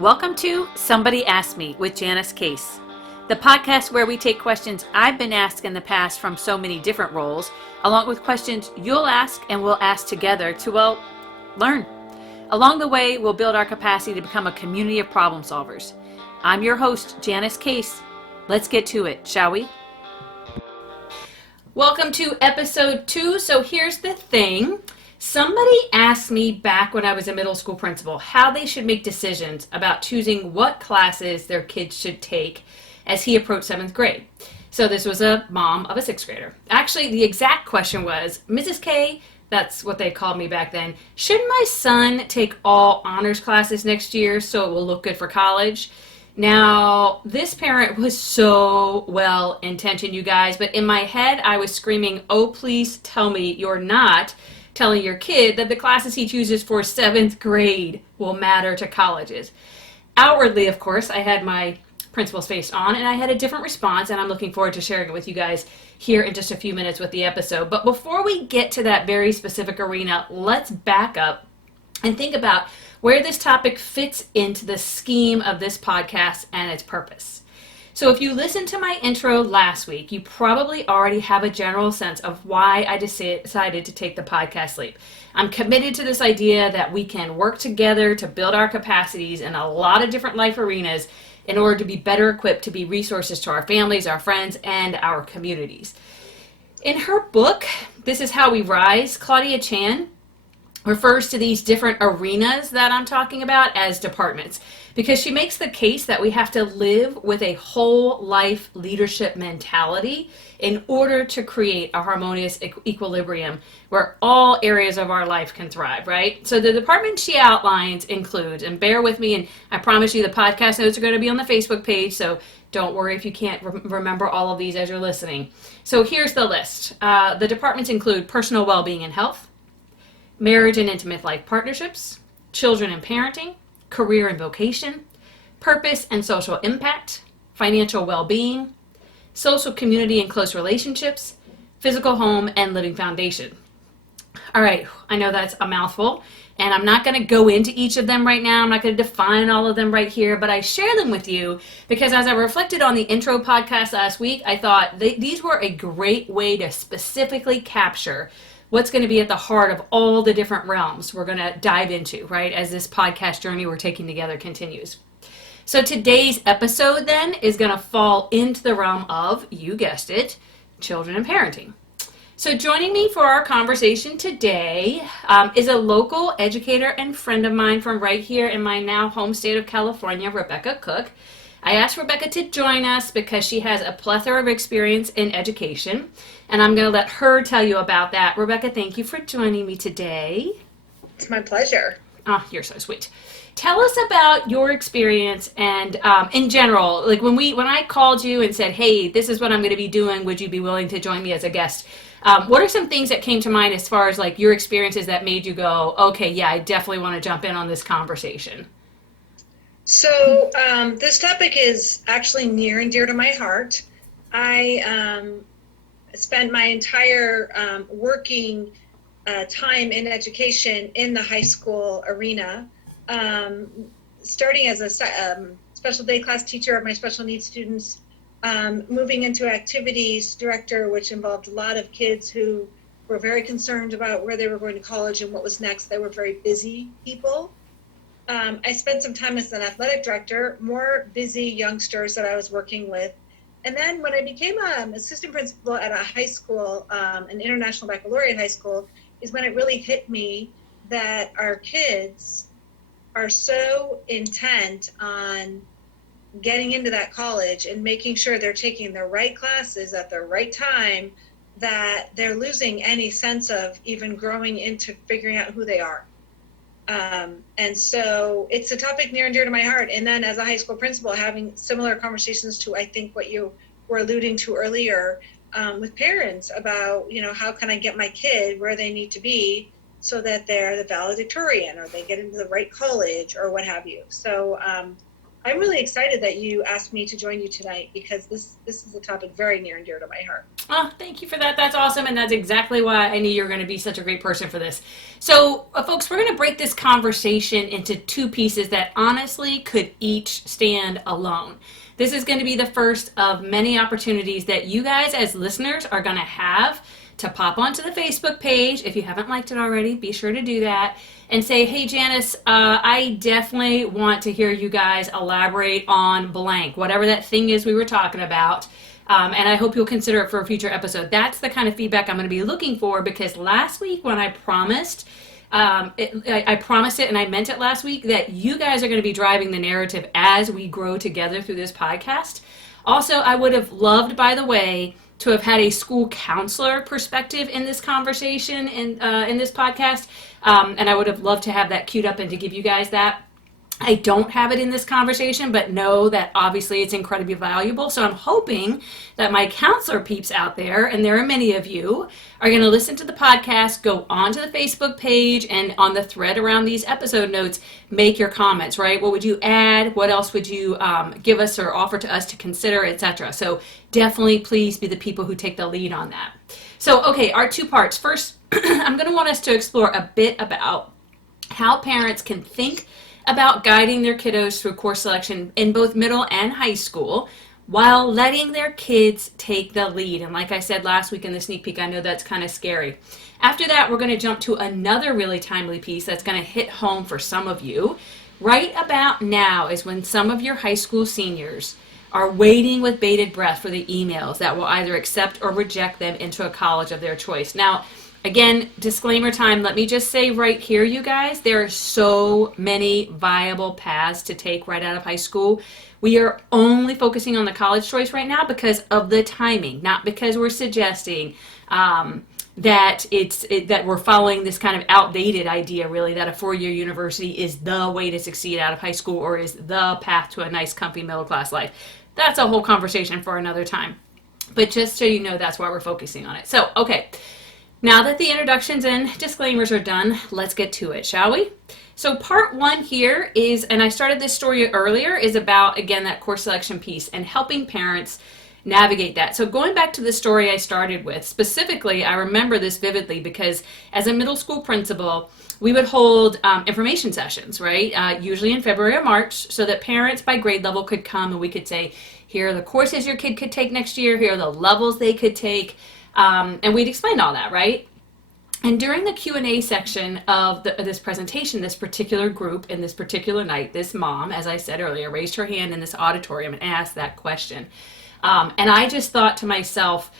Welcome to Somebody Asked Me with Janice Case, the podcast where we take questions I've been asked in the past from so many different roles, along with questions you'll ask and we'll ask together to, learn. Along the way, we'll build our capacity to become a community of problem solvers. I'm your host, Janice Case. Let's get to it, shall we? Welcome to episode 2. So here's the thing. Somebody asked me back when I was a middle school principal how they should make decisions about choosing what classes their kids should take as he approached 7th grade. So this was a mom of a 6th grader. Actually, the exact question was, Mrs. K, that's what they called me back then, should my son take all honors classes next year so it will look good for college? Now, this parent was so well-intentioned, you guys, but in my head I was screaming, oh, please tell me you're not telling your kid that the classes he chooses for 7th grade will matter to colleges. Outwardly, of course, I had my principal's face on, and I had a different response, and I'm looking forward to sharing it with you guys here in just a few minutes with the episode. But before we get to that very specific arena, let's back up and think about where this topic fits into the scheme of this podcast and its purpose. So if you listened to my intro last week, you probably already have a general sense of why I decided to take the podcast leap. I'm committed to this idea that we can work together to build our capacities in a lot of different life arenas in order to be better equipped to be resources to our families, our friends, and our communities. In her book, This Is How We Rise, Claudia Chan refers to these different arenas that I'm talking about as departments, because she makes the case that we have to live with a whole life leadership mentality in order to create a harmonious equilibrium where all areas of our life can thrive, right? So the departments she outlines include, and bear with me, and I promise you the podcast notes are going to be on the Facebook page, so don't worry if you can't remember all of these as you're listening. So here's the list. The departments include personal well-being and health, marriage and intimate life partnerships, children and parenting, career and vocation, purpose and social impact, financial well-being, social community and close relationships, physical home, and living foundation. All right, I know that's a mouthful, and I'm not going to go into each of them right now. I'm not going to define all of them right here, but I share them with you because as I reflected on the intro podcast last week, I thought these were a great way to specifically capture what's going to be at the heart of all the different realms we're going to dive into, right, as this podcast journey we're taking together continues. So today's episode then is going to fall into the realm of, you guessed it, children and parenting. So joining me for our conversation today is a local educator and friend of mine from right here in my now home state of California, Rebecca Cook. I asked Rebecca to join us because she has a plethora of experience in education, and I'm going to let her tell you about that. Rebecca, thank you for joining me today. It's my pleasure. Oh, you're so sweet. Tell us about your experience and in general, like when I called you and said, hey, this is what I'm going to be doing, would you be willing to join me as a guest? What are some things that came to mind as far as like your experiences that made you go, okay, yeah, I definitely want to jump in on this conversation? So this topic is actually near and dear to my heart. I spent my entire working time in education in the high school arena, starting as a special day class teacher of my special needs students, moving into activities director, which involved a lot of kids who were very concerned about where they were going to college and what was next. They were very busy people. I spent some time as an athletic director, more busy youngsters that I was working with. And then when I became an assistant principal at a high school, an international baccalaureate high school, is when it really hit me that our kids are so intent on getting into that college and making sure they're taking the right classes at the right time, that they're losing any sense of even growing into figuring out who they are. And so it's a topic near and dear to my heart. And then as a high school principal, having similar conversations to, I think, what you were alluding to earlier with parents about, how can I get my kid where they need to be so that they're the valedictorian or they get into the right college or what have you. So I'm really excited that you asked me to join you tonight because this is a topic very near and dear to my heart. Oh, thank you for that. That's awesome. And that's exactly why I knew you were going to be such a great person for this. So, folks, we're going to break this conversation into two pieces that honestly could each stand alone. This is going to be the first of many opportunities that you guys as listeners are going to have to pop onto the Facebook page. If you haven't liked it already, be sure to do that and say, hey, Janice, I definitely want to hear you guys elaborate on blank, whatever that thing is we were talking about. And I hope you'll consider it for a future episode. That's the kind of feedback I'm going to be looking for, because last week when I promised, I promised it and I meant it last week, that you guys are going to be driving the narrative as we grow together through this podcast. Also, I would have loved, by the way, to have had a school counselor perspective in this conversation in this podcast. And I would have loved to have that queued up and to give you guys that. I don't have it in this conversation, but know that obviously it's incredibly valuable. So I'm hoping that my counselor peeps out there, and there are many of you, are going to listen to the podcast, go onto the Facebook page, and on the thread around these episode notes, make your comments, right? What would you add? What else would you give us or offer to us to consider, etc.? So definitely please be the people who take the lead on that. So, okay, our two parts. First, I'm going to want us to explore a bit about how parents can think about guiding their kiddos through course selection in both middle and high school while letting their kids take the lead. And like I said last week in the sneak peek, I know that's kind of scary. After that, we're going to jump to another really timely piece that's going to hit home for some of you. Right about now is when some of your high school seniors are waiting with bated breath for the emails that will either accept or reject them into a college of their choice. Now, again, disclaimer time, let me just say right here, you guys, there are so many viable paths to take right out of high school. We are only focusing on the college choice right now because of the timing, not because we're suggesting that we're following this kind of outdated idea, really, that a four-year university is the way to succeed out of high school or is the path to a nice, comfy middle-class life. That's a whole conversation for another time. But just so you know, that's why we're focusing on it. So, okay. Now that the introductions and disclaimers are done, let's get to it, shall we? So part one here is, and I started this story earlier, is about, again, that course selection piece and helping parents navigate that. So going back to the story I started with, specifically, I remember this vividly because as a middle school principal, we would hold information sessions, right? Usually in February or March, so that parents by grade level could come and we could say, here are the courses your kid could take next year, here are the levels they could take. And we'd explain all that, right? And during the Q&A section of this presentation, this particular group in this particular night, this mom, as I said earlier, raised her hand in this auditorium and asked that question. And I just thought to myself,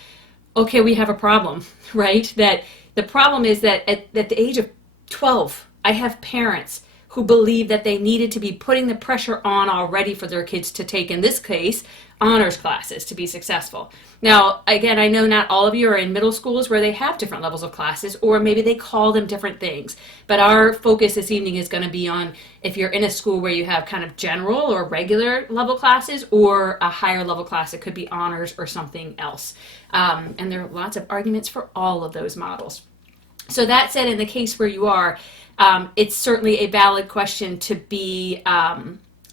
okay, we have a problem, right? That the problem is that at the age of 12, I have parents who believe that they needed to be putting the pressure on already for their kids to take, in this case, honors classes to be successful. Now, again, I know not all of you are in middle schools where they have different levels of classes, or maybe they call them different things. But our focus this evening is going to be on if you're in a school where you have kind of general or regular level classes, or a higher level class. It could be honors or something else. And there are lots of arguments for all of those models. So that said, in the case where you are, it's certainly a valid question to be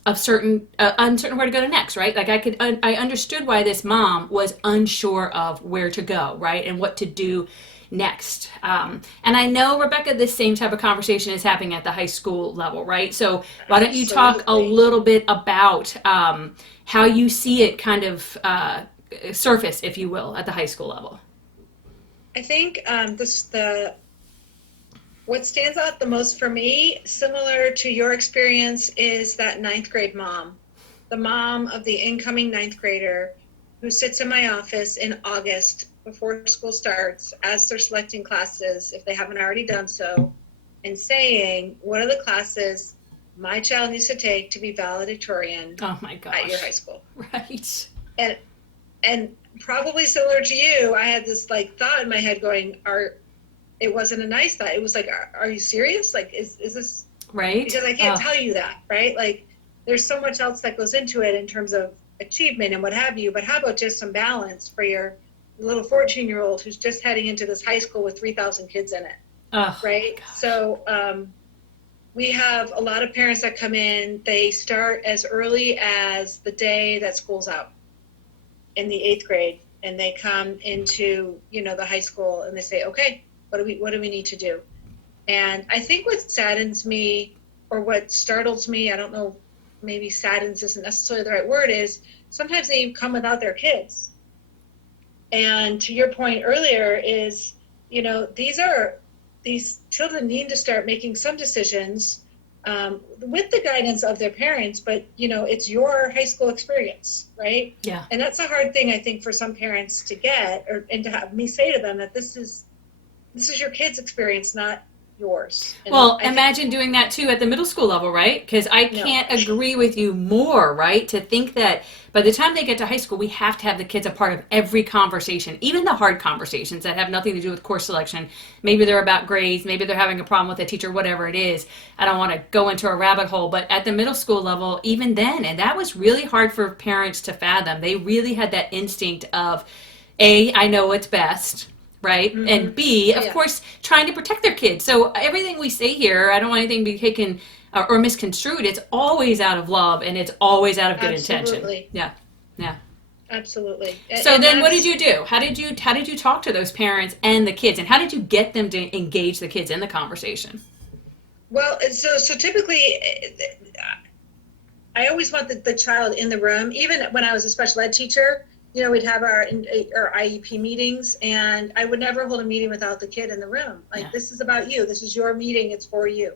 uncertain where to go to next, right? Like I understood why this mom was unsure of where to go, right, and what to do next. And I know, Rebecca, this same type of conversation is happening at the high school level, right? So why don't you talk a little bit about how you see it kind of surface, if you will, at the high school level? I think what stands out the most for me, similar to your experience, is that ninth grade mom. The mom of the incoming ninth grader who sits in my office in August before school starts as they're selecting classes, if they haven't already done so, and saying, what are the classes my child needs to take to be valedictorian at your high school? Right. And probably similar to you, I had this thought in my head going, it wasn't a nice thought. It was like, are you serious? Like, is this right? Because I can't tell you that, right? Like, there's so much else that goes into it in terms of achievement and what have you. But how about just some balance for your little 14-year-old who's just heading into this high school with 3,000 kids in it, right? Gosh. So we have a lot of parents that come in, they start as early as the day that school's out in the 8th grade, and they come into, the high school, and they say, okay, what do we need to do? And I think what saddens me, or what startles me, I don't know, maybe saddens isn't necessarily the right word, is sometimes they come without their kids. And to your point earlier is, these children need to start making some decisions with the guidance of their parents, but it's your high school experience, right? Yeah. And that's a hard thing, I think, for some parents to get, and to have me say to them that this is your kid's experience, not yours. And well, imagine doing that too at the middle school level, right? Because I can't agree with you more, right? To think that by the time they get to high school, we have to have the kids a part of every conversation, even the hard conversations that have nothing to do with course selection. Maybe they're about grades, maybe they're having a problem with a teacher, whatever it is. I don't want to go into a rabbit hole, but at the middle school level, even then, and that was really hard for parents to fathom. They really had that instinct of, A, I know what's best, right? Mm-hmm. And B, of course, trying to protect their kids. So everything we say here, I don't want anything to be taken or misconstrued. It's always out of love, and it's always out of good intention. Yeah. Absolutely. So and then what did you do? How did you talk to those parents and the kids, and how did you get them to engage the kids in the conversation? Well, so typically, I always want the child in the room. Even when I was a special ed teacher, we'd have our IEP meetings, and I would never hold a meeting without the kid in the room. This is about you. This is your meeting. It's for you.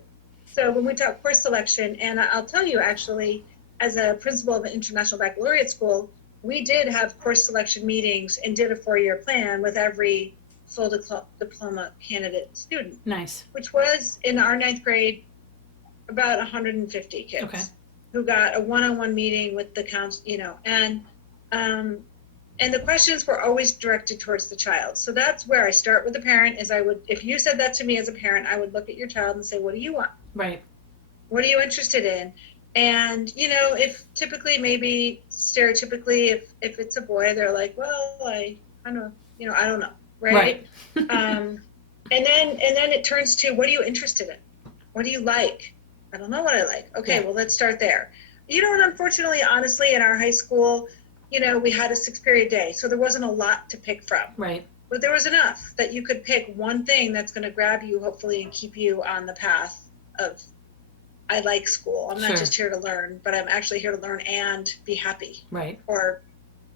So when we talk course selection, and I'll tell you, actually, as a principal of an international baccalaureate school, we did have course selection meetings and did a 4-year plan with every full diploma candidate student. Nice. Which was, in our 9th grade, about 150 kids who got a one-on-one meeting with the council, and the questions were always directed towards the child. So that's where I start with the parent. If you said that to me as a parent, I would look at your child and say, what do you want? Right. What are you interested in? And, if typically, maybe stereotypically, if it's a boy, they're like, well, I don't know. Right. And then it turns to, what are you interested in? What do you like? I don't know what I like. Okay, well, let's start there. And unfortunately, honestly, in our high school, we had a 6-period day, so there wasn't a lot to pick from. Right. But there was enough that you could pick one thing that's going to grab you, hopefully, and keep you on the path of, I like school. I'm not just here to learn, but I'm actually here to learn and be happy. Right. Or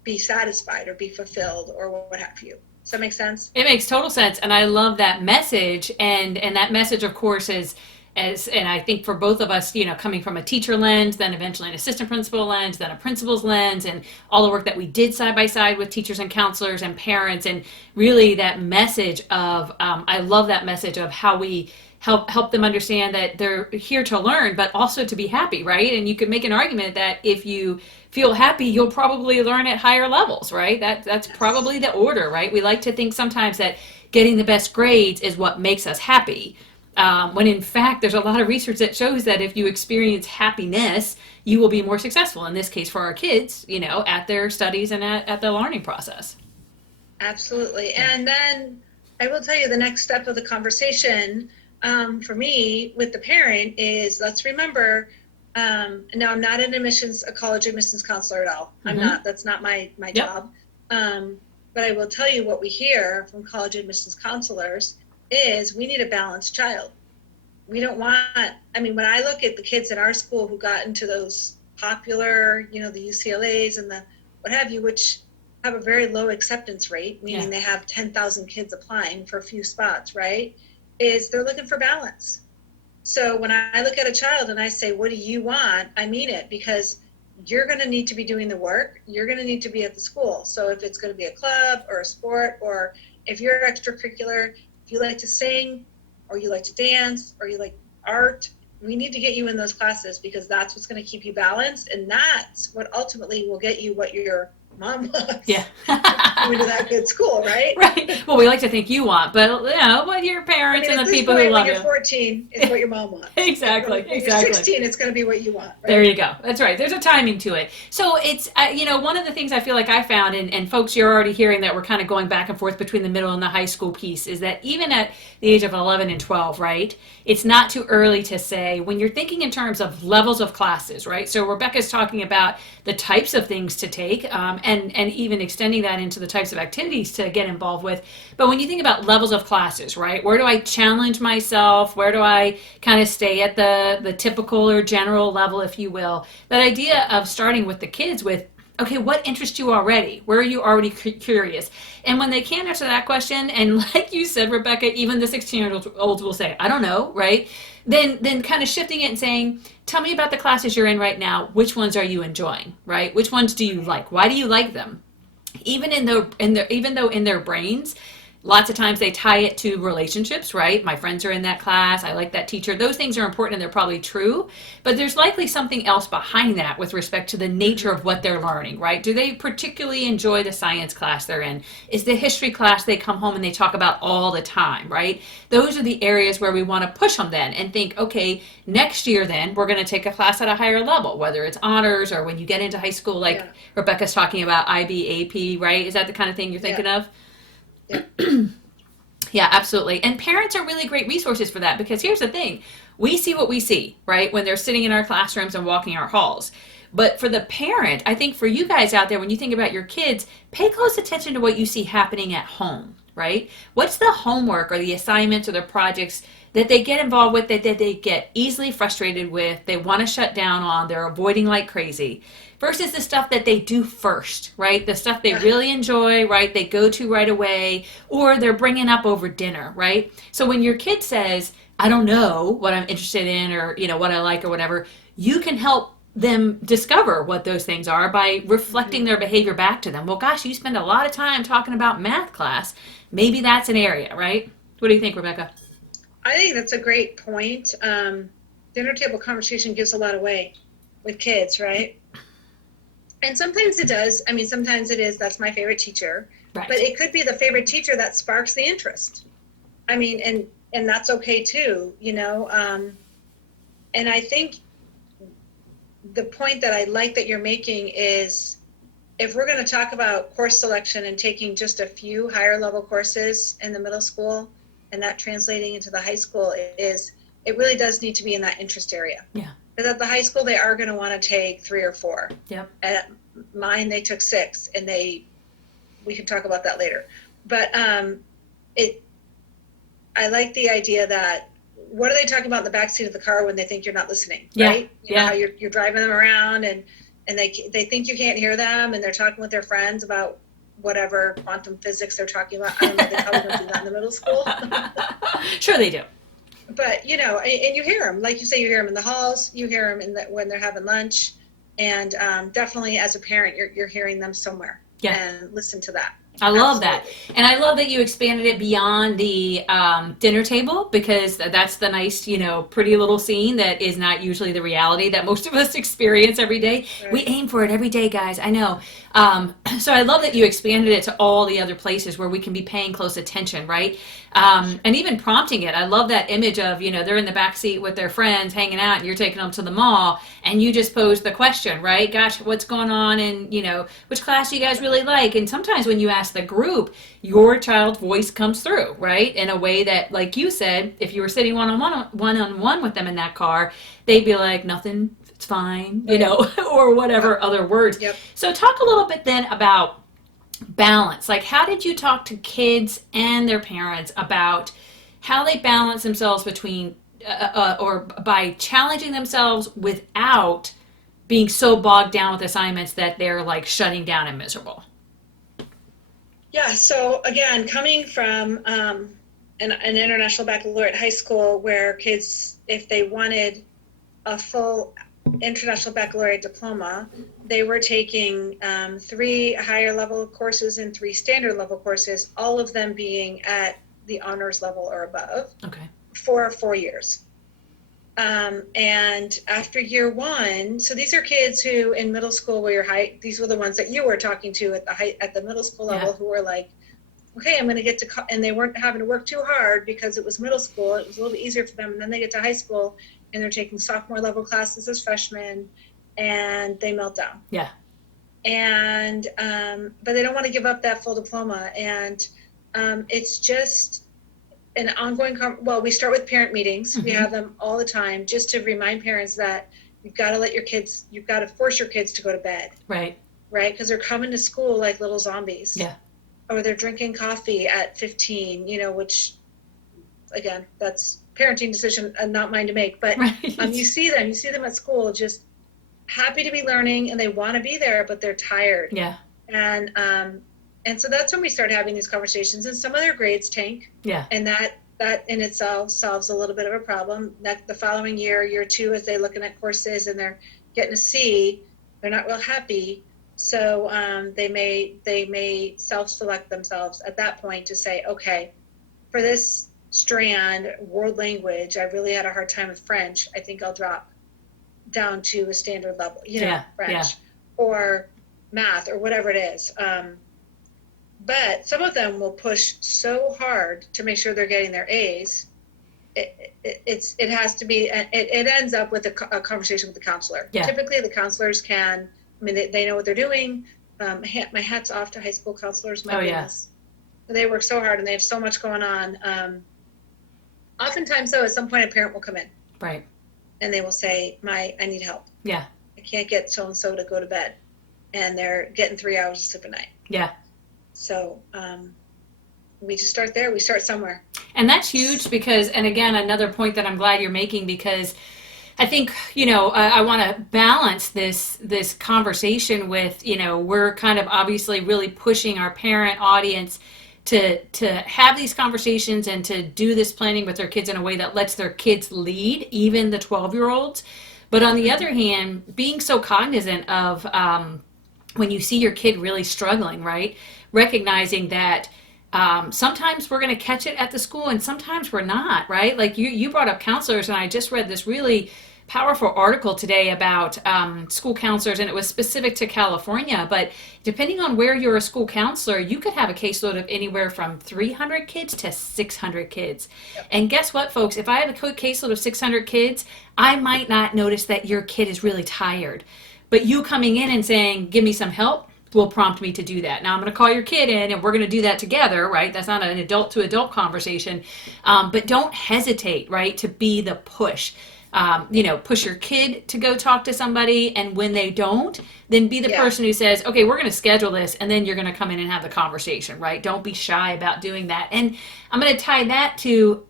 be satisfied or be fulfilled or what have you. Does that make sense? It makes total sense. And I love that message. And that message, of course, and I think for both of us, coming from a teacher lens, then eventually an assistant principal lens, then a principal's lens, and all the work that we did side by side with teachers and counselors and parents, and really that message of, I love that message of how we help them understand that they're here to learn, but also to be happy, right? And you could make an argument that if you feel happy, you'll probably learn at higher levels, right? That's probably the order, right? We like to think sometimes that getting the best grades is what makes us happy. When in fact, there's a lot of research that shows that if you experience happiness, you will be more successful, in this case for our kids, at their studies and at the learning process. Absolutely. And then I will tell you the next step of the conversation for me with the parent is, let's remember, now I'm not a college admissions counselor at all. I'm not, that's not my job. But I will tell you what we hear from college admissions counselors is we need a balanced child. We don't want, when I look at the kids in our school who got into those popular, the UCLAs and the what have you, which have a very low acceptance rate, meaning they have 10,000 kids applying for a few spots, right? Is they're looking for balance. So when I look at a child and I say, what do you want? I mean it, because you're going to need to be doing the work. You're going to need to be at the school. So if it's going to be a club or a sport, or if you're extracurricular, if you like to sing, or you like to dance, or you like art, we need to get you in those classes, because that's what's going to keep you balanced, and that's what ultimately will get you what you're mom wants. Yeah. Going to that good school, right? Right. Well, we like to think you want, but with your I parents mean, and at the this people who point, when love you're you. 14, it's what your mom wants. And Exactly. when you're Exactly. 16, it's going to be what you want, There right? you go. That's right. There's a timing to it. So it's, one of the things I feel like I found, and folks, you're already hearing that we're kind of going back and forth between the middle and the high school piece, is that even at the age of 11 and 12, right, it's not too early to say when you're thinking in terms of levels of classes, right? So Rebecca's talking about the types of things to take, and even extending that into the types of activities to get involved with. But when you think about levels of classes, right, where do I challenge myself? Where do I kind of stay at the typical or general level, if you will? That idea of starting with the kids with, okay, what interests you already? Where are you already curious? And when they can't answer that question, and like you said, Rebecca, even the 16-year-olds will say, I don't know, right? Then kind of shifting it and saying, tell me about the classes you're in right now. Which ones are you enjoying, right? Which ones do you like? Why do you like them? Even though in their brains, lots of times they tie it to relationships, right? My friends are in that class. I like that teacher. Those things are important and they're probably true, but there's likely something else behind that with respect to the nature of what they're learning, right? Do they particularly enjoy the science class they're in? Is the history class they come home and they talk about all the time, right? Those are the areas where we want to push them then and think, okay, next year then we're going to take a class at a higher level, whether it's honors or when you get into high school, like Yeah. Rebecca's talking about IB, AP, right? Is that the kind of thing you're thinking of? Yeah. Yeah, absolutely. And parents are really great resources for that because here's the thing. We see what we see, right? When they're sitting in our classrooms and walking our halls. But for the parent, I think for you guys out there, when you think about your kids, pay close attention to what you see happening at home, right? What's the homework or the assignments or the projects that they get involved with that they get easily frustrated with, they want to shut down on, they're avoiding like crazy, versus the stuff that they do first, right? The stuff they Yeah. really enjoy, right? They go to right away, or they're bringing up over dinner, right? So when your kid says, I don't know what I'm interested in or, what I like or whatever, you can help them discover what those things are by reflecting their behavior back to them. Well, gosh, you spend a lot of time talking about math class. Maybe that's an area, right? What do you think, Rebecca? I think that's a great point. Dinner table conversation gives a lot away with kids, right? And sometimes it does. I mean, sometimes it is, that's my favorite teacher. Right. But it could be the favorite teacher that sparks the interest. I mean, and that's okay too, and I think the point that I like that you're making is if we're going to talk about course selection and taking just a few higher level courses in the middle school and that translating into the high school, it really does need to be in that interest area. Yeah. Because at the high school, they are going to want to take 3 or 4. Yep. At mine, they took 6, and we can talk about that later. But I like the idea that what are they talking about in the backseat of the car when they think you're not listening, Yeah. right? You know how you're driving them around and they think you can't hear them, and they're talking with their friends about whatever quantum physics they're talking about. I don't know, they probably don't do that in the middle school. Sure they do. But, and you hear them. Like you say, you hear them in the halls, you hear them when they're having lunch, and definitely as a parent, you're hearing them somewhere. Yeah. And listen to that. I love Absolutely. that. And I love that you expanded it beyond the dinner table because that's the nice, pretty little scene that is not usually the reality that most of us experience every day. Right. We aim for it every day, guys. I know. So I love that you expanded it to all the other places where we can be paying close attention, right? And even prompting it. I love that image of, they're in the back seat with their friends hanging out and you're taking them to the mall and you just posed the question, right? Gosh, what's going on? And, which class do you guys really like? And sometimes when you ask the group, your child's voice comes through, right? In a way that, like you said, if you were sitting one-on-one with them in that car, they'd be like, nothing, it's fine, or whatever other words. Yep. So talk a little bit then about balance. Like, how did you talk to kids and their parents about how they balance themselves between or by challenging themselves without being so bogged down with assignments that they're like shutting down and miserable? Yeah, so again, coming from an international baccalaureate high school where kids, if they wanted a full international baccalaureate diploma, they were taking 3 higher level courses and 3 standard level courses, all of them being at the honors level or above, Okay. for 4 years. And after year one, so these are kids who in middle school these were the ones that you were talking to at the middle school level, who were like, okay, I'm going to get to, and they weren't having to work too hard because it was middle school. It was a little bit easier for them. And then they get to high school and they're taking sophomore level classes as freshmen and they melt down. Yeah. And, but they don't want to give up that full diploma. And it's just an ongoing, we start with parent meetings. We have them all the time just to remind parents that you've got to force your kids to go to bed. Right. Right? Because they're coming to school like little zombies. Yeah. Or they're drinking coffee at 15, which, again, that's parenting decision and not mine to make. But you see them at school just happy to be learning and they want to be there, but they're tired. Yeah. And so that's when we start having these conversations, and some of their grades tank. Yeah. And that in itself solves a little bit of a problem. The following year two, as they're looking at courses and they're getting a C, they're not real happy. So they may self-select themselves at that point to say, okay, for this strand, world language, I really had a hard time with French. I think I'll drop down to a standard level, French or math or whatever it is. But some of them will push so hard to make sure they're getting their A's. It has to be. It ends up with a conversation with the counselor. Yeah. Typically, the counselors can. I mean, they know what they're doing. My hat's off to high school counselors. My goodness. Yeah. They work so hard and they have so much going on. Oftentimes, though, at some point, a parent will come in. Right. And they will say, I need help. Yeah. I can't get so-and-so to go to bed. And they're getting 3 hours of sleep a night. Yeah. So we just start there. We start somewhere. And that's huge because, and again, another point that I'm glad you're making, because I think, I want to balance this conversation with, we're kind of obviously really pushing our parent audience to have these conversations and to do this planning with their kids in a way that lets their kids lead, even the 12-year-olds. But on the other hand, being so cognizant of when you see your kid really struggling, right? Recognizing that sometimes we're going to catch it at the school and sometimes we're not, right? Like you brought up counselors, and I just read this really powerful article today about school counselors, and it was specific to California. But depending on where you're a school counselor, you could have a caseload of anywhere from 300 kids to 600 kids. Yep. And guess what, folks? If I have a caseload of 600 kids, I might not notice that your kid is really tired. But you coming in and saying, give me some help, will prompt me to do that. Now I'm going to call your kid in and we're going to do that together, right? That's not an adult to adult conversation. But don't hesitate, right, to be the push. Push your kid to go talk to somebody, and when they don't, then be the person who says, okay, we're going to schedule this, and then you're going to come in and have the conversation, right? Don't be shy about doing that. And I'm going to tie that to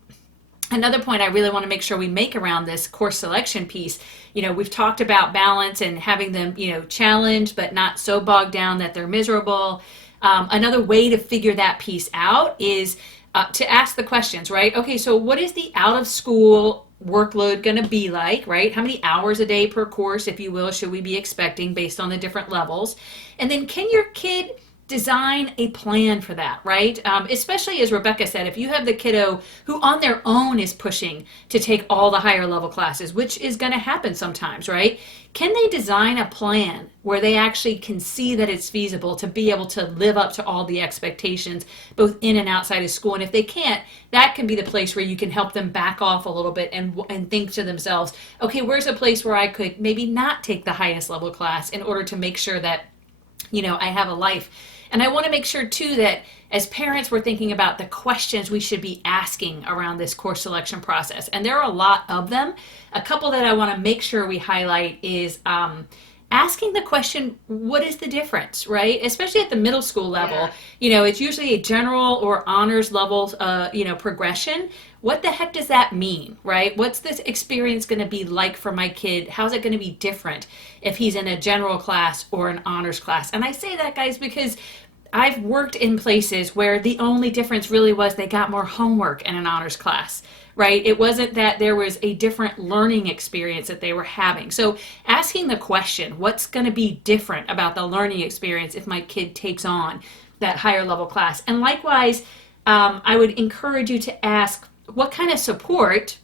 another point I really want to make sure we make around this course selection piece. We've talked about balance and having them, challenged, but not so bogged down that they're miserable. Another way to figure that piece out is to ask the questions, right? Okay, so what is the out of school workload going to be like, right? How many hours a day per course, if you will, should we be expecting based on the different levels? And then can your kid design a plan for that, right? Especially as Rebecca said, if you have the kiddo who on their own is pushing to take all the higher level classes, which is going to happen sometimes, right? Can they design a plan where they actually can see that it's feasible to be able to live up to all the expectations, both in and outside of school? And if they can't, that can be the place where you can help them back off a little bit and think to themselves, okay, where's a place where I could maybe not take the highest level class in order to make sure that, I have a life. And I want to make sure, too, that as parents, we're thinking about the questions we should be asking around this course selection process. And there are a lot of them. A couple that I want to make sure we highlight is asking the question, what is the difference, right? Especially at the middle school level. Yeah. It's usually a general or honors level, progression. What the heck does that mean, right? What's this experience going to be like for my kid? How's it going to be different if he's in a general class or an honors class? And I say that, guys, because I've worked in places where the only difference really was they got more homework in an honors class, right? It wasn't that there was a different learning experience that they were having. So asking the question, what's going to be different about the learning experience if my kid takes on that higher level class? And likewise, I would encourage you to ask, what kind of support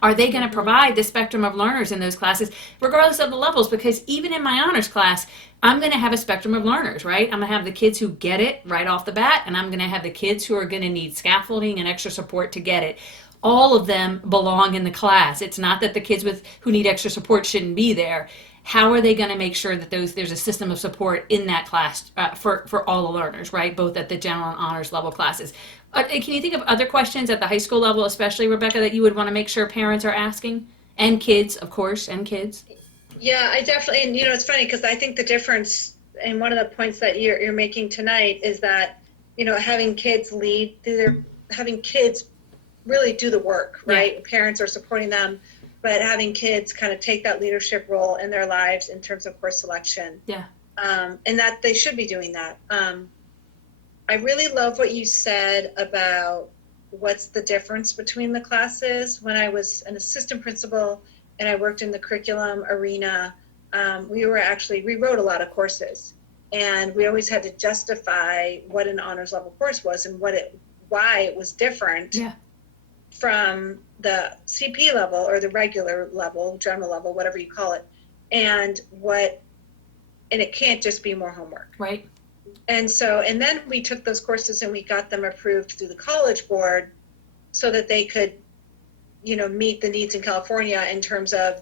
Are they going to provide the spectrum of learners in those classes, regardless of the levels? Because even in my honors class, I'm going to have a spectrum of learners, right? I'm going to have the kids who get it right off the bat, and I'm going to have the kids who are going to need scaffolding and extra support to get it. All of them belong in the class. It's not that the kids who need extra support shouldn't be there. How are they going to make sure that there's a system of support in that class for all the learners, right? Both at the general and honors level classes. Can you think of other questions at the high school level, especially, Rebecca, that you would want to make sure parents are asking? And kids, of course, and kids. Yeah, I definitely, and it's funny because I think the difference, and one of the points that you're making tonight is that, having kids lead, having kids really do the work, right? Yeah. Parents are supporting them, but having kids kind of take that leadership role in their lives in terms of course selection. Yeah. And that they should be doing that. I really love what you said about what's the difference between the classes. When I was an assistant principal and I worked in the curriculum arena, we wrote a lot of courses, and we always had to justify what an honors level course was and why it was different from the CP level or the regular level, general level, whatever you call it, and it can't just be more homework. Right. And then we took those courses and we got them approved through the College Board so that they could, meet the needs in California in terms of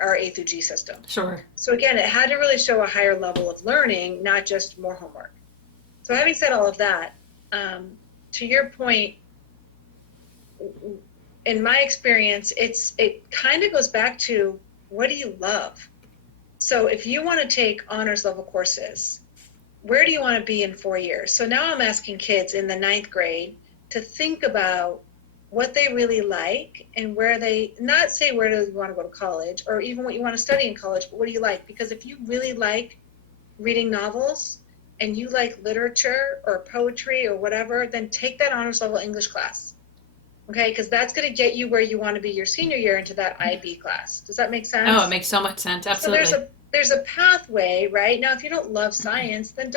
our A through G system. Sure. So again, it had to really show a higher level of learning, not just more homework. So having said all of that, to your point, in my experience, it kind of goes back to, what do you love? So if you want to take honors level courses, where do you want to be in 4 years? So now I'm asking kids in the 9th grade to think about what they really like and not say where do you want to go to college or even what you want to study in college, but what do you like? Because if you really like reading novels and you like literature or poetry or whatever, then take that honors level English class. Okay, because that's going to get you where you want to be your senior year into that IB class. Does that make sense? Oh, it makes so much sense. Absolutely. So there's a pathway, right? Now, if you don't love science, then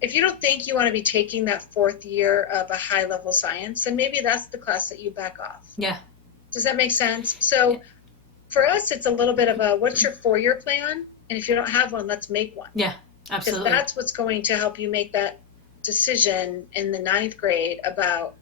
if you don't think you want to be taking that 4th year of a high level science, then maybe that's the class that you back off. Yeah. Does that make sense? So for us, it's a little bit of what's your 4-year plan? And if you don't have one, let's make one. Yeah, absolutely. Because that's what's going to help you make that decision in the 9th grade about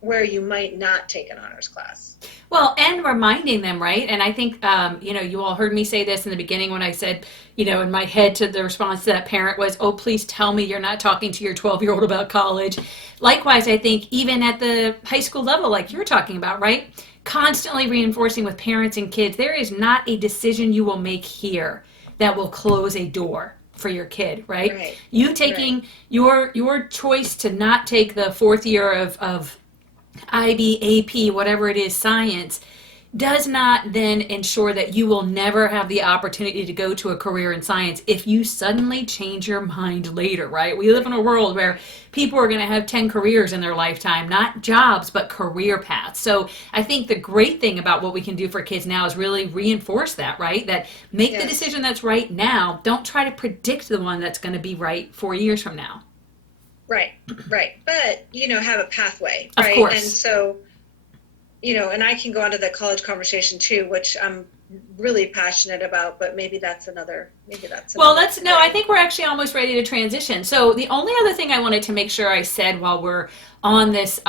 where you might not take an honors class. Well, and reminding them, right? And I think, you all heard me say this in the beginning when I said, in my head to the response to that parent was, oh, please tell me you're not talking to your 12-year-old about college. Likewise, I think even at the high school level, like you're talking about, right? Constantly reinforcing with parents and kids, there is not a decision you will make here that will close a door for your kid, right? You taking your choice to not take the 4th year of IB, AP, whatever it is, science, does not then ensure that you will never have the opportunity to go to a career in science if you suddenly change your mind later, right? We live in a world where people are going to have 10 careers in their lifetime, not jobs, but career paths. So I think the great thing about what we can do for kids now is really reinforce that, right? That make the decision that's right now. Don't try to predict the one that's going to be right 4 years from now. Right. But, have a pathway, right? Of course. And so, and I can go on to the college conversation too, which I'm really passionate about, but maybe that's another. Well, I think we're actually almost ready to transition. So the only other thing I wanted to make sure I said while we're on this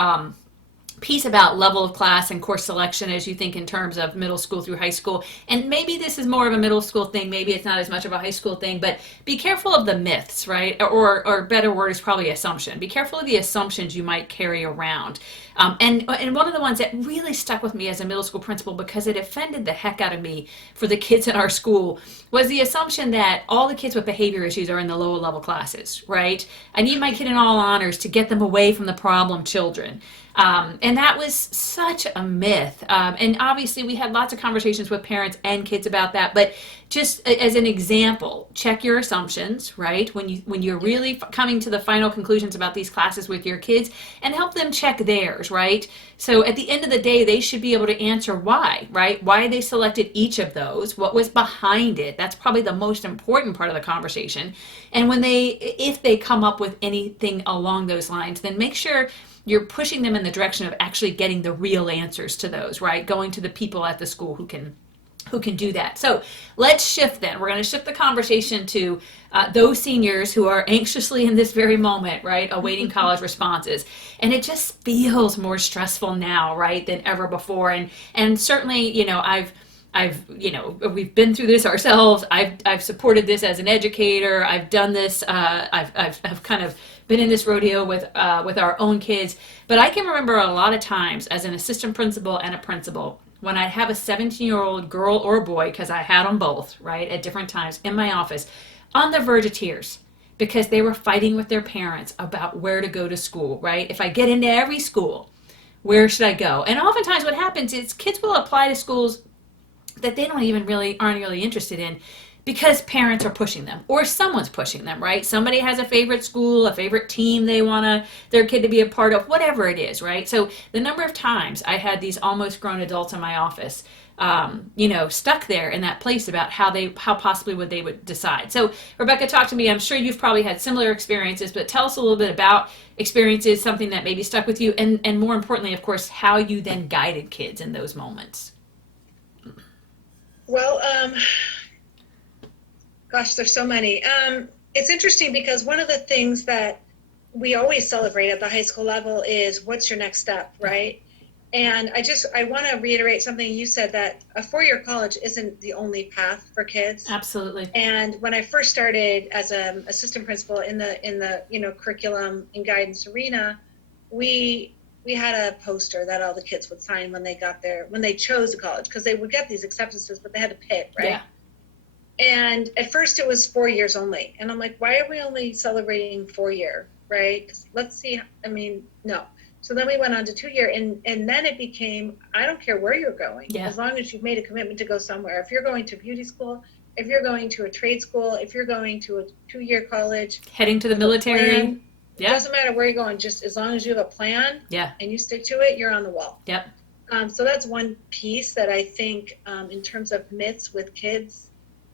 piece about level of class and course selection as you think in terms of middle school through high school, and maybe this is more of a middle school thing, maybe it's not as much of a high school thing, but be careful of the myths, right? Or better word is probably assumption. Be careful of the assumptions you might carry around. And one of the ones that really stuck with me as a middle school principal because it offended the heck out of me for the kids in our school was the assumption that all the kids with behavior issues are in the lower level classes, right? I need my kid in all honors to get them away from the problem children. And that was such a myth. And obviously we had lots of conversations with parents and kids about that, but just as an example, check your assumptions, right? When you're really coming to the final conclusions about these classes with your kids, and help them check theirs, right? So at the end of the day, they should be able to answer why, right? Why they selected each of those, what was behind it. That's probably the most important part of the conversation. And if they come up with anything along those lines, then make sure you're pushing them in the direction of actually getting the real answers to those, right? Going to the people at the school who can do that. So let's shift then. We're going to shift the conversation to those seniors who are anxiously in this very moment, right, awaiting college responses. And it just feels more stressful now, right, than ever before. And certainly, we've been through this ourselves. I've supported this as an educator. I've done this. I've kind of been in this rodeo with our own kids. But I can remember a lot of times as an assistant principal and a principal when I'd have a 17-year-old girl or boy, because I had them both, right, at different times in my office, on the verge of tears because they were fighting with their parents about where to go to school, right? If I get into every school, where should I go? And oftentimes what happens is kids will apply to schools that they aren't really interested in because parents are pushing them or someone's pushing them, right? Somebody has a favorite school, a favorite team they want their kid to be a part of, whatever it is, right? So the number of times I had these almost grown adults in my office, stuck there in that place about how possibly they would decide. So Rebecca, talk to me. I'm sure you've probably had similar experiences, but tell us a little bit about experiences, something that maybe stuck with you, and more importantly, of course, how you then guided kids in those moments. Well, gosh, there's so many. It's interesting because one of the things that we always celebrate at the high school level is what's your next step, right? And I want to reiterate something you said, that a four-year college isn't the only path for kids. Absolutely. And when I first started as an assistant principal in the curriculum and guidance arena, we had a poster that all the kids would sign when they got there, when they chose a college, because they would get these acceptances, but they had to pick, right? Yeah. And at first it was 4 years only. And I'm like, why are we only celebrating 4 year, right? Let's see. No. So then we went on to 2 year, and then it became, I don't care where you're going, as long as you've made a commitment to go somewhere. If you're going to beauty school, if you're going to a trade school, if you're going to a 2-year college, heading to the military, it doesn't matter where you're going, just as long as you have a plan and you stick to it, you're on the wall. Yep. So that's one piece that I think in terms of myths with kids,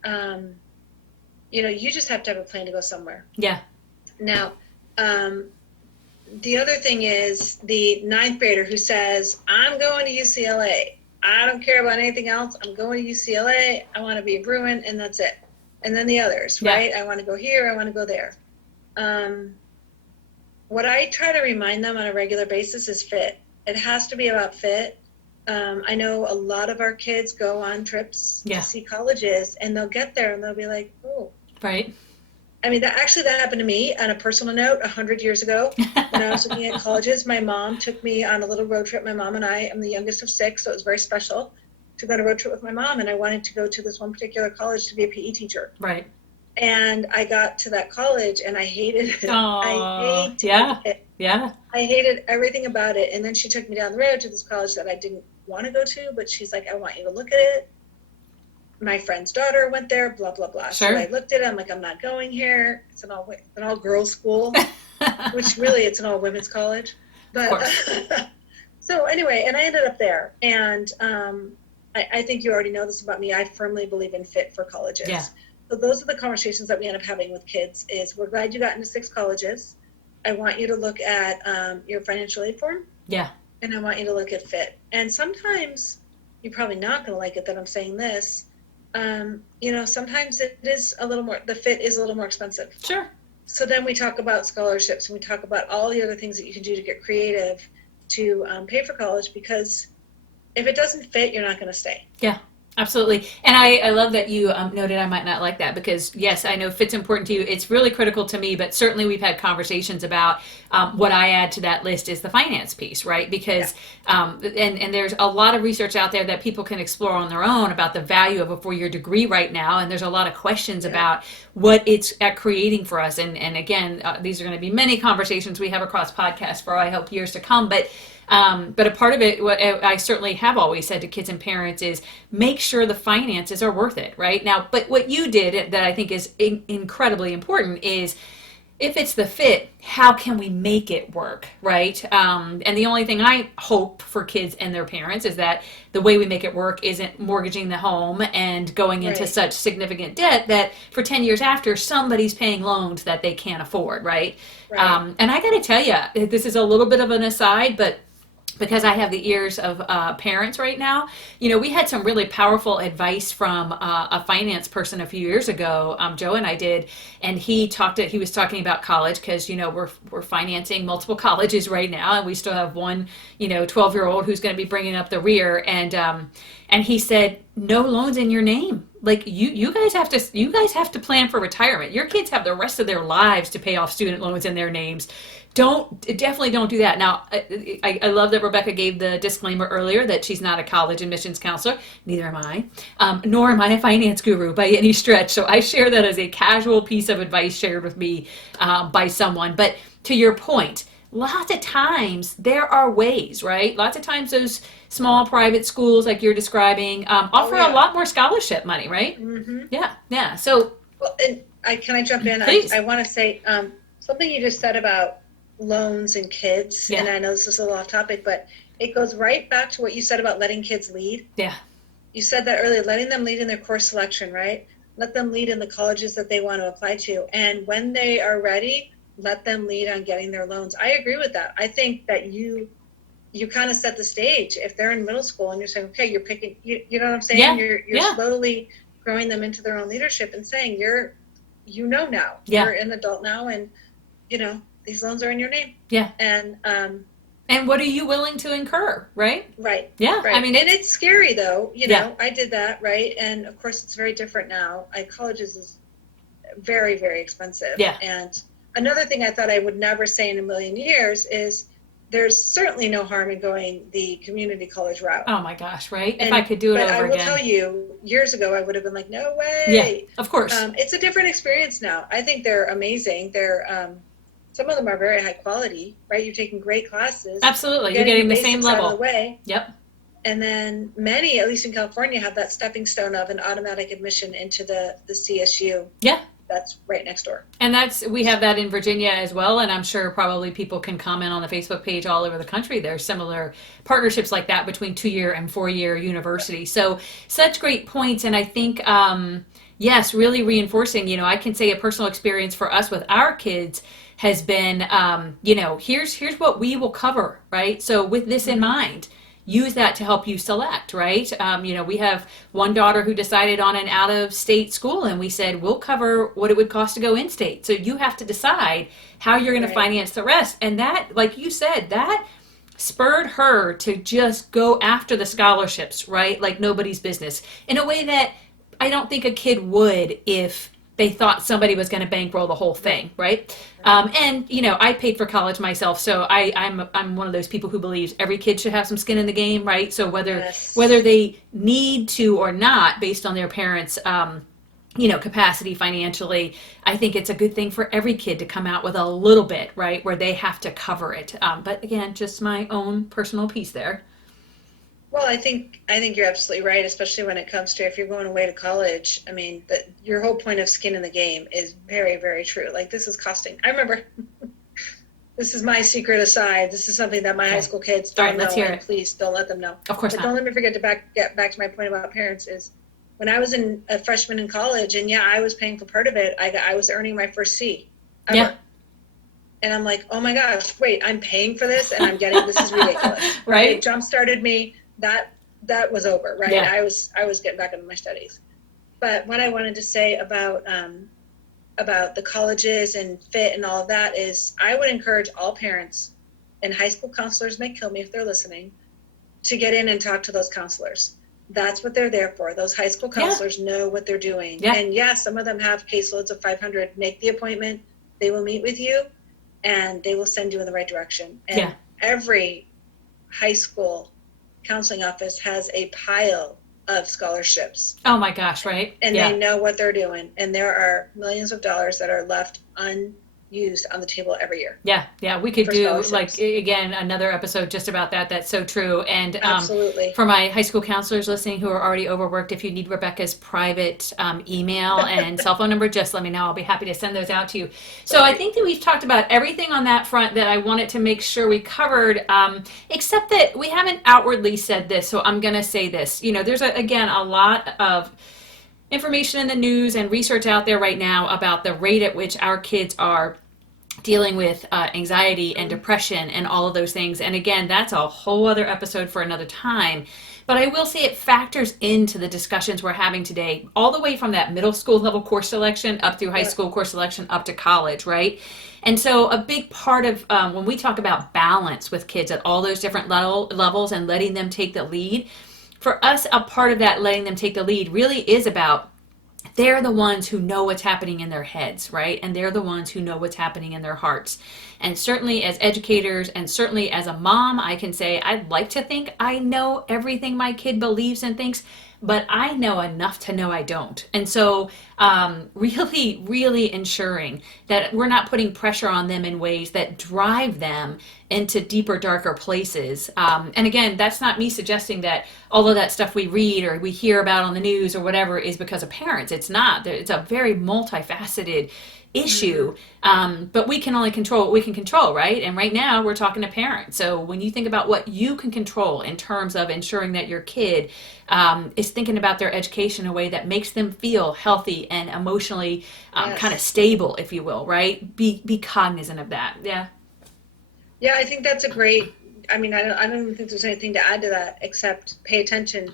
you just have to have a plan to go somewhere. Yeah. Now, the other thing is the 9th grader who says, I'm going to UCLA. I don't care about anything else. I'm going to UCLA. I want to be a Bruin, and that's it. And then the others, right? I want to go here. I want to go there. What I try to remind them on a regular basis is fit. It has to be about fit. I know a lot of our kids go on trips to see colleges, and they'll get there and they'll be like, oh. Right. I mean, that happened to me on a personal note 100 years ago when I was looking at colleges. My mom took me on a little road trip. My mom and I, I'm the youngest of 6, so it was very special to go on a road trip with my mom, and I wanted to go to this one particular college to be a PE teacher. Right. And I got to that college and I hated it. I hated it. Yeah. I hated everything about it. And then she took me down the road to this college that I didn't want to go to, but she's like, I want you to look at it. My friend's daughter went there, blah, blah, blah. Sure. So I looked at it. I'm like, I'm not going here. It's an all girls school, which really it's an all women's college. But so anyway, and I ended up there. And I think you already know this about me. I firmly believe in fit for colleges. Yeah. So those are the conversations that we end up having with kids is, we're glad you got into 6 colleges. I want you to look at your financial aid form. Yeah. And I want you to look at fit. And sometimes you're probably not going to like it that I'm saying this. Sometimes it is a little more, the fit is a little more expensive. Sure. So then we talk about scholarships, and we talk about all the other things that you can do to get creative to pay for college, because if it doesn't fit, you're not going to stay. Yeah. Absolutely. And I love that you noted I might not like that, because yes, I know fit's important to you. It's really critical to me, but certainly we've had conversations about what I add to that list is the finance piece, right? Because, and there's a lot of research out there that people can explore on their own about the value of a 4-year degree right now. And there's a lot of questions about what it's at creating for us. And again, these are going to be many conversations we have across podcasts for, I hope, years to come. But a part of it, what I certainly have always said to kids and parents is make sure the finances are worth it, right? Now, but what you did that I think is incredibly important is if it's the fit, how can we make it work, right? And the only thing I hope for kids and their parents is that the way we make it work isn't mortgaging the home and going into Right, such significant debt that for 10 years after, somebody's paying loans that they can't afford, right? right. And I got to tell you, this is a little bit of an aside, but because I have the ears of parents right now, we had some really powerful advice from a finance person a few years ago. Joe and I did, and he was talking about college because we're financing multiple colleges right now, and we still have one 12-year-old who's going to be bringing up the rear, and he said no loans in your name. Like you guys have to plan for retirement. Your kids have the rest of their lives to pay off student loans in their names. Definitely don't do that. Now, I love that Rebecca gave the disclaimer earlier that she's not a college admissions counselor. Neither am I, nor am I a finance guru by any stretch. So I share that as a casual piece of advice shared with me by someone. But to your point, lots of times there are ways, right? Lots of times those small private schools like you're describing Oh offer a yeah. lot more scholarship money, right? Mm-hmm. Yeah, yeah. So Well, and can I jump in? please, I want to say something you just said about loans and kids, and yeah, I know this is a little off topic, but it goes right back to what you said about letting kids lead. yeah, You said that earlier, letting them lead in their course selection, right? Let them lead in the colleges that they want to apply to. And when they are ready, let them lead on getting their loans. I agree with that. I think that you kind of set the stage. If they're in middle school and you're saying, okay, you're picking, you know what I'm saying? yeah, You're yeah, slowly growing them into their own leadership and saying, now, yeah, you're an adult now, and these loans are in your name. yeah. And And what are you willing to incur, right? right, Yeah, I right. mean, And it's scary though, yeah, I did that, right? And of course it's very different now. Colleges is very, very expensive. yeah. And another thing I thought I would never say in a million years is there's certainly no harm in going the community college route. Oh my gosh, right? If I could do it But I over will again. tell you, years ago, I would have been like, no Yeah, way. of course. It's a different experience now. I think they're amazing. Some of them are very high quality, right? You're taking great classes. Absolutely. You're getting the same basics out of the level. way. Yep. And then many, at least in California, have that stepping stone of an automatic admission into the CSU. Yeah. That's right next door. And we have that in Virginia as well. And I'm sure probably people can comment on the Facebook page all over the country. There's similar partnerships like that between 2-year and 4-year universities. So such great points. And I think, yes, really reinforcing, I can say a personal experience for us with our kids has been, here's what we will cover, right? So with this in mind, use that to help you select, right? We have one daughter who decided on an out-of-state school, and we said, we'll cover what it would cost to go in-state. So you have to decide how you're going to Right. finance the rest. And that, like you said, that spurred her to just go after the scholarships, right? Like nobody's business, in a way that I don't think a kid would if they thought somebody was going to bankroll the whole thing, right? And I paid for college myself, so I'm one of those people who believes every kid should have some skin in the game, right? So Yes. whether they need to or not, based on their parents' capacity financially, I think it's a good thing for every kid to come out with a little bit, right, where they have to cover it. But again, just my own personal piece there. Well, I think you're absolutely right, especially when it comes to if you're going away to college. I mean, your whole point of skin in the game is very, very true. Like this is costing. I remember. This is my secret aside. This is something that my high Okay. school kids All don't right, know, let's hear and it. please don't let them know. Of course But not. don't let me forget to get back to my point about parents is when I was a freshman in college, and yeah, I was paying for part of it. I was earning my first C ever. Yeah. And I'm like, oh my gosh, wait, I'm paying for this and I'm getting this is ridiculous. Right. It jump started me. That was over, right? Yeah. I was getting back into my studies. But what I wanted to say about the colleges and fit and all of that is I would encourage all parents, and high school counselors may kill me if they're listening, to get in and talk to those counselors. That's what they're there for. Those high school counselors know what they're doing. Yeah. And yes, some of them have caseloads of 500. Make the appointment. They will meet with you and they will send you in the right direction. And Yeah. every high school counseling office has a pile of scholarships, Oh my gosh, right? and Yeah. they know what they're doing. And there are millions of dollars that are left used on the table every year Yeah, we could for do like scholarships. again another episode just about that. That's so true. And Absolutely. for my high school counselors listening who are already overworked, if you need Rebecca's private email and cell phone number, just let me know. I'll be happy to send those out to you. So I think that we've talked about everything on that front that I wanted to make sure we covered, except that we haven't outwardly said this. So I'm going to say this. There's again a lot of information in the news and research out there right now about the rate at which our kids are dealing with anxiety and depression and all of those things. And again, that's a whole other episode for another time. But I will say it factors into the discussions we're having today, all the way from that middle school level course selection up through high school course selection up to college, right? And so a big part of when we talk about balance with kids at all those different levels and letting them take the lead, for us, a part of that letting them take the lead really is about they're the ones who know what's happening in their heads, right? And they're the ones who know what's happening in their hearts. And certainly as educators and certainly as a mom, I can say I'd like to think I know everything my kid believes and thinks, but I know enough to know I don't. And so really, really ensuring that we're not putting pressure on them in ways that drive them into deeper, darker places. And again, that's not me suggesting that all of that stuff we read or we hear about on the news or whatever is because of parents. It's not. It's a very multifaceted issue, but we can only control what we can control, right? And right now we're talking to parents. So when you think about what you can control in terms of ensuring that your kid is thinking about their education in a way that makes them feel healthy and emotionally kind of stable, if you will, right? Be cognizant of that. Yeah. Yeah, I think that's a great, I mean, I don't even think there's anything to add to that except pay attention.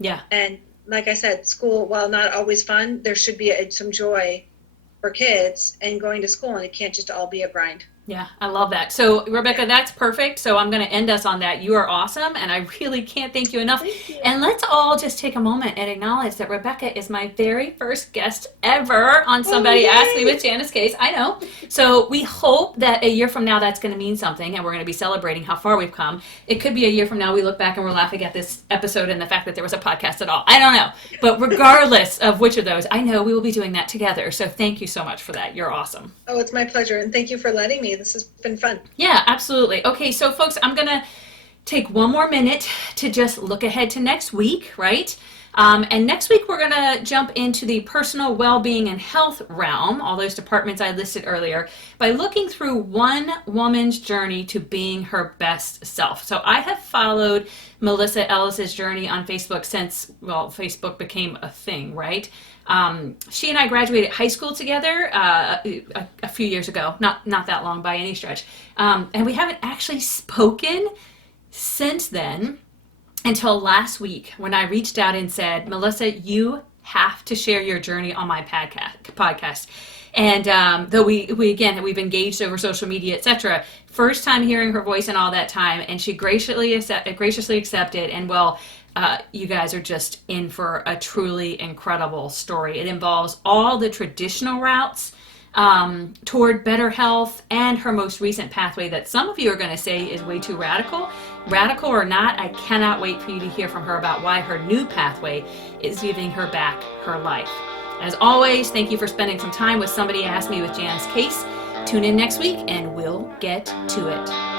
Yeah. And like I said, school, while not always fun, there should be some joy for kids and going to school, and it can't just all be a grind. Yeah, I love that. So, Rebecca, that's perfect. So I'm going to end us on that. You are awesome, and I really can't thank you enough. Thank you. And let's all just take a moment and acknowledge that Rebecca is my very first guest ever on Somebody Asked Me with Janice Case. I know. So we hope that a year from now that's going to mean something, and we're going to be celebrating how far we've come. It could be a year from now we look back and we're laughing at this episode and the fact that there was a podcast at all. I don't know. But regardless of which of those, I know we will be doing that together. So thank you so much for that. You're awesome. Oh, it's my pleasure, and thank you for letting me. This has been fun. Yeah, absolutely. Okay, so folks, I'm going to take one more minute to just look ahead to next week, right? And next week, we're going to jump into the personal well-being and health realm, all those departments I listed earlier, by looking through one woman's journey to being her best self. So I have followed Melissa Ellis's journey on Facebook since, well, Facebook became a thing, right? She and I graduated high school together a few years ago, not that long by any stretch. And we haven't actually spoken since then until last week when I reached out and said, Melissa, you have to share your journey on my podcast. And though we've engaged over social media, etc., first time hearing her voice in all that time, and she graciously accepted. And well, you guys are just in for a truly incredible story. It involves all the traditional routes toward better health and her most recent pathway that some of you are going to say is way too radical. Radical or not, I cannot wait for you to hear from her about why her new pathway is giving her back her life. As always, thank you for spending some time with Somebody Asked Me with Janice Case. Tune in next week and we'll get to it.